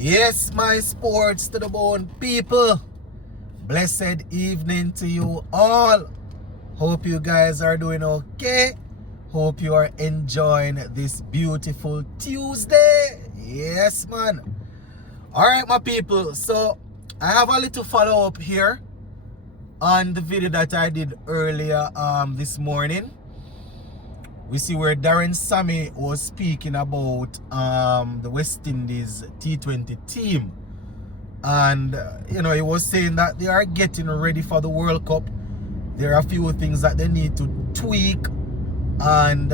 Yes, my sports to the bone people. Blessed evening to you all. Hope you guys are doing okay. Hope you are enjoying this beautiful Tuesday. Yes, man. Alright, my people. So, I have a little follow-up here on the video that I did earlier this morning. We see where Darren Sammy was speaking about the West Indies T20 team. And, he was saying that they are getting ready for the World Cup. There are a few things that they need to tweak. And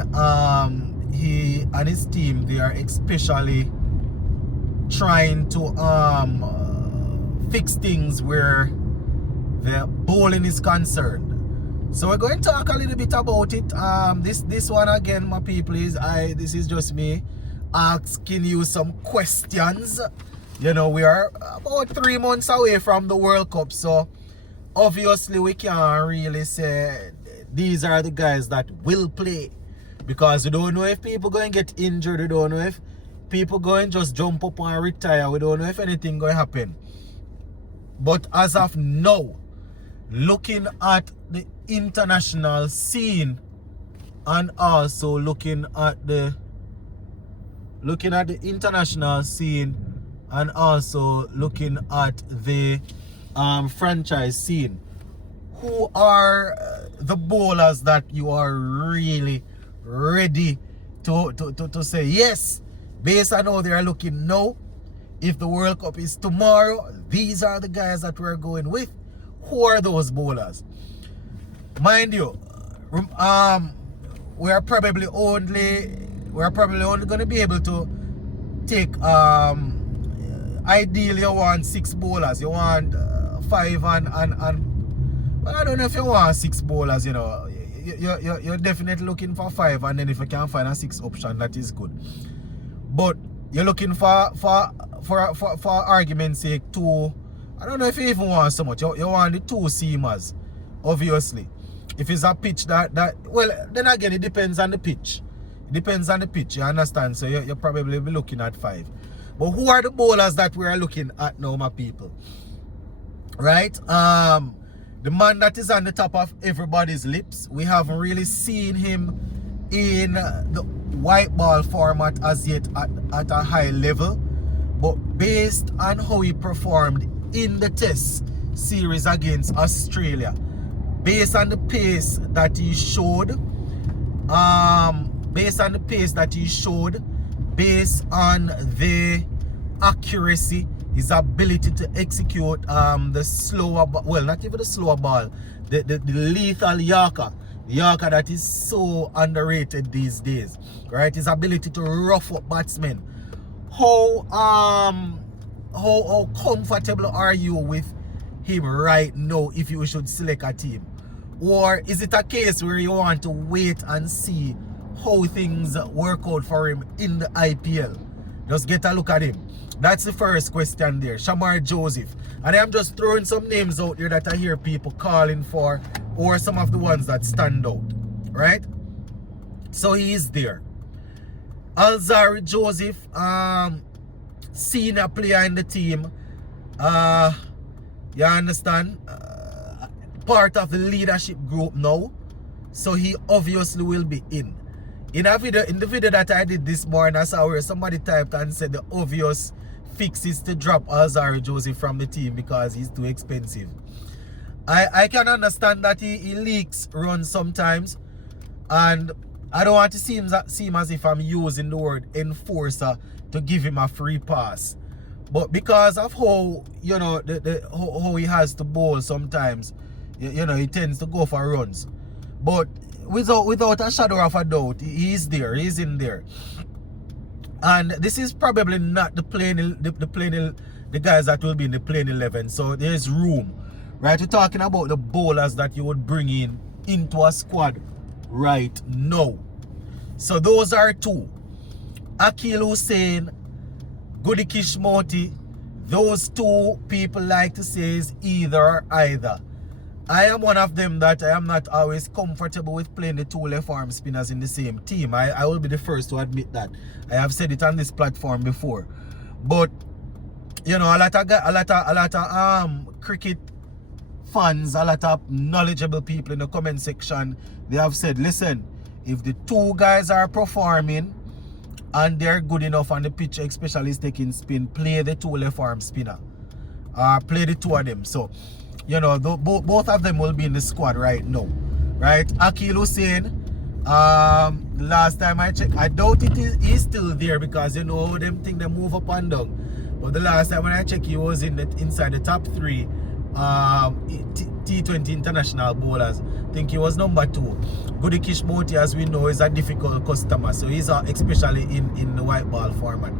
he and his team, they are especially trying to fix things where the bowling is concerned. So we're going to talk a little bit about it. This one again, my people, this is just me asking you some questions. We are about 3 months away from the World Cup, so obviously we can't really say these are the guys that will play, because we don't know if people going to get injured. We don't know if people going to just jump up and retire. We don't know if anything going to happen. But as of now, looking at the international scene and also looking at the international scene and also looking at the franchise scene, who are the bowlers that you are really ready to say yes, based on how they are looking now? If the World Cup is tomorrow, these are the guys that we're going with. Who are those bowlers? Mind you, we are probably only going to be able to take ideally you want 6 bowlers. You want 5 and well, I don't know if you want 6 bowlers. You're definitely looking for 5, and then if you can find a 6 option, that is good. But you're looking for argument's sake 2. I don't know if you even want so much. You want the 2 seamers, obviously. If it's a pitch that well, then again, it depends on the pitch. It depends on the pitch, you understand? So you'll probably be looking at 5. But who are the bowlers that we are looking at now, my people? Right? The man that is on the top of everybody's lips, we haven't really seen him in the white ball format as yet at a high level. But based on how he performed in the test series against Australia, based on the pace that he showed, based on the accuracy, his ability to execute the slower, well, not even the slower ball, the lethal Yorker, the Yorker that is so underrated these days, right? His ability to rough up batsmen. How comfortable are you with him right now if you should select a team? Or is it a case where you want to wait and see how things work out for him in the IPL? Just get a look at him. That's the first question there. Shamar Joseph. And I'm just throwing some names out there that I hear people calling for, or some of the ones that stand out, right? So he is there. Alzari Joseph, senior player in the team. You understand? Part of the leadership group now. So he obviously will be in. In the video that I did this morning, I saw where somebody typed and said the obvious fix is to drop Alzari Joseph from the team because he's too expensive. I can understand that he leaks runs sometimes, and I don't want to seem as if I'm using the word enforcer to give him a free pass. But because of how, how he has to bowl sometimes, he tends to go for runs. But without a shadow of a doubt, he's there, he's in there. And this is probably not the guys that will be in the playing 11. So there's room, right? We're talking about the bowlers that you would bring into a squad right now. So those are 2. Akil Hussain, Goody Kishmoti. Those 2 people like to say is either or either. I am one of them that I am not always comfortable with playing the 2 left arm spinners in the same team. I will be the first to admit that. I have said it on this platform before. But you know, a lot of cricket fans, a lot of knowledgeable people in the comment section, they have said, listen, if the two guys are performing and they're good enough on the pitch, especially taking spin, play the two left arm spinner. Play the two of them. So, you know, both of them will be in the squad right now. Right? Akil Hussein, last time I checked, I doubt he's still there because, you know, them think they move up and down. But the last time when I checked, he was inside the top 3 T20 international bowlers. I think he was number 2. Goody Kishmoti, as we know, is a difficult customer. So he's especially in the white ball format.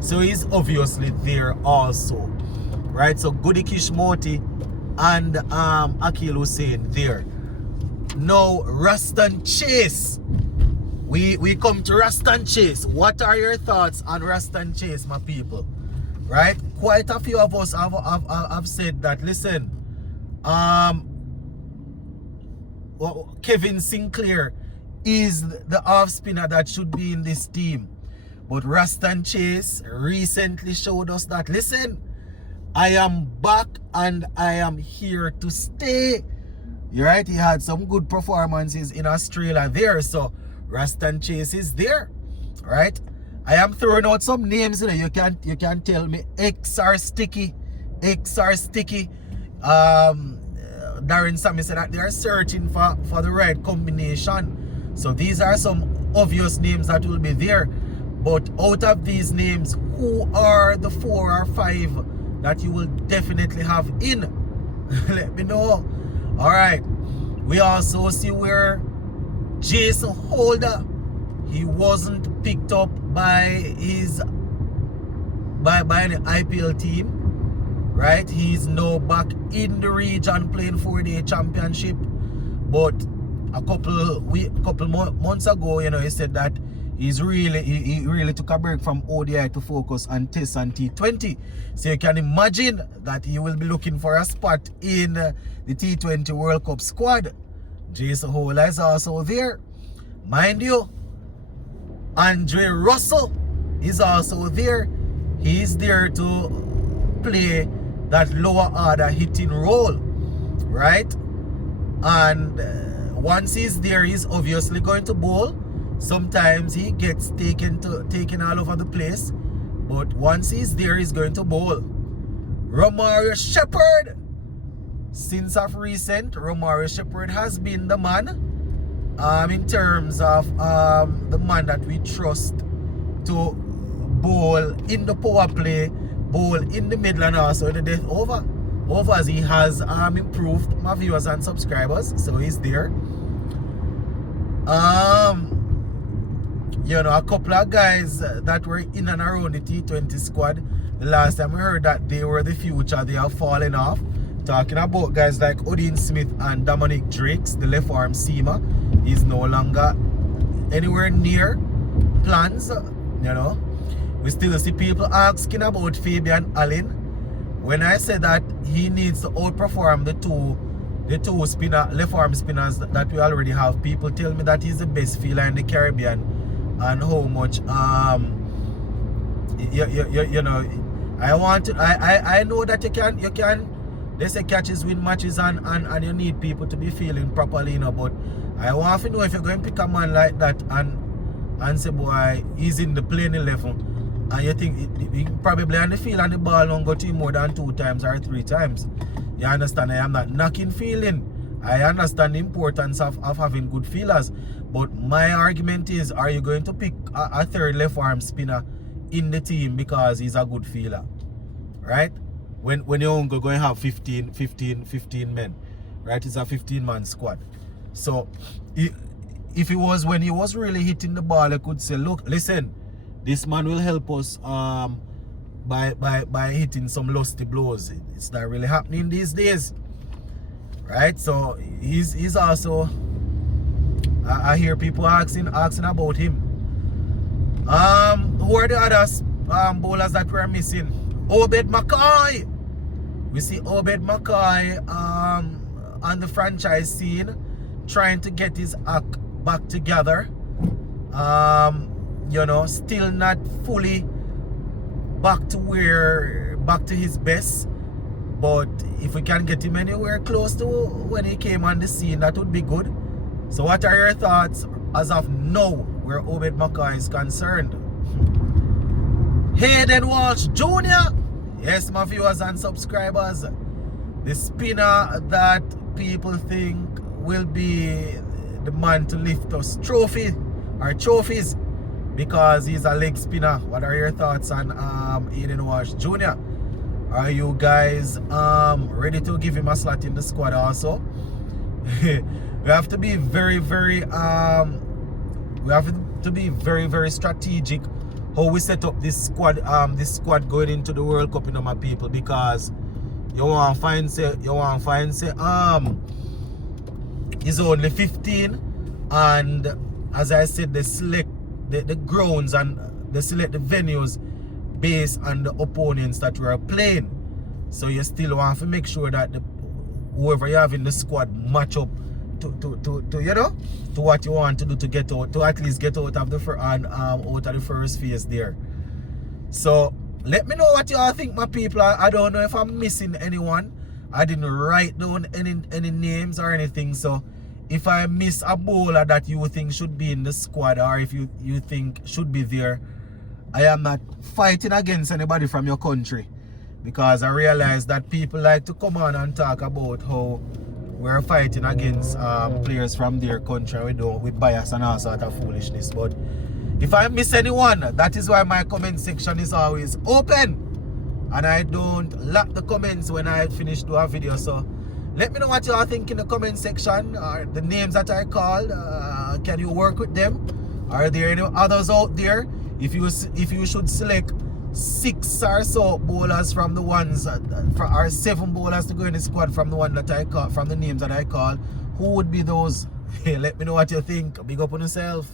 So he's obviously there also. Right? So Goody Kishmoti and Akil Hussein there. Now, Ruston Chase. We come to Ruston Chase. What are your thoughts on Ruston Chase, my people? Right? Quite a few of us have said that, listen, Kevin Sinclair is the off spinner that should be in this team. But Ruston Chase recently showed us that, listen, I am back and I am here to stay. You're right, he had some good performances in Australia there, so Ruston Chase is there, right? I am throwing out some names, you know, you can tell me X are sticky. Darren Sammy said that they are searching for the right combination. So these are some obvious names that will be there. But out of these names, who are the 4 or 5 that you will definitely have in? Let me know. Alright. We also see where Jason Holder, he wasn't picked up by by the IPL team. Right? He's now back in the region playing 4-day championship. But a couple months ago, you know, he said that he really took a break from ODI to focus on Test and T20. So you can imagine that he will be looking for a spot in the T20 World Cup squad. Jason Holder is also there. Mind you, Andre Russell is also there. He's there to play that lower order hitting role, right? And once he's there, he's obviously going to bowl. Sometimes he gets taken all over the place, but once he's there, he's going to bowl. Romario Shepherd. Since of recent, Romario Shepherd has been the man in terms of the man that we trust to bowl in the power play, bowl in the middle, and also in the death overs. He has improved my viewers and subscribers, so he's there. You know, a couple of guys that were in and around the T20 squad, the last time we heard that they were the future, they have fallen off. Talking about guys like Odin Smith and Dominic Drakes, the left arm seamer, is no longer anywhere near plans. You know, we still see people asking about Fabian Allen. When I say that he needs to outperform the two left arm spinners that we already have, people tell me that he's the best fielder in the Caribbean, and how much you know, I know that you can. They say catches win matches and you need people to be feeling properly, you know, but I want to know if you're going to pick a man like that and say, boy, he's in the playing 11, and you think he probably on the field and the ball won't go to him more than 2 times or 3 times. You understand? I am not knocking feeling. I understand the importance of having good feelers, but my argument is, are you going to pick a third left arm spinner in the team because he's a good feeler, right? When you're going to have 15 men, right? It's a 15-man squad. So if it was when he was really hitting the ball, I could say, look, listen, this man will help us by hitting some lusty blows. It's not really happening these days, right? So he's also, I hear people asking about him. Who are the other bowlers that we're missing? Obed McCoy. We see Obed McCoy on the franchise scene, trying to get his act back together. You know, still not fully back to back to his best. But if we can get him anywhere close to when he came on the scene, that would be good. So what are your thoughts as of now where Obed McCoy is concerned? Hayden Walsh Jr. Yes, my viewers and subscribers. The spinner that people think will be the man to lift us trophies because he's a leg spinner. What are your thoughts on Hayden Walsh Jr.? Are you guys ready to give him a slot in the squad also? We have to be very strategic how we set up this squad going into the World Cup, you know, my people, because you want to find say he's only 15, and as I said, they select the grounds and they select the venues based on the opponents that we are playing. So you still want to make sure that whoever you have in the squad match up to you know, to what you want to do to get out, to at least get out of the out of the first phase there. So let me know what you all think, my people. I don't know if I'm missing anyone. I didn't write down any names or anything. So if I miss a bowler that you think should be in the squad, or if you think should be there, I am not fighting against anybody from your country, because I realize that people like to come on and talk about how we're fighting against players from their country with bias and all sort of foolishness. But if I miss anyone, that is why my comment section is always open, and I don't lock the comments when I finish do a video. So let me know what you all think in the comment section, or the names that I called. Can you work with them? Are there any others out there? If you should select 6 or so bowlers from the ones, or 7 bowlers to go in the squad from the one that I call, from the names that I call, who would be those? Let me know what you think. Big up on yourself.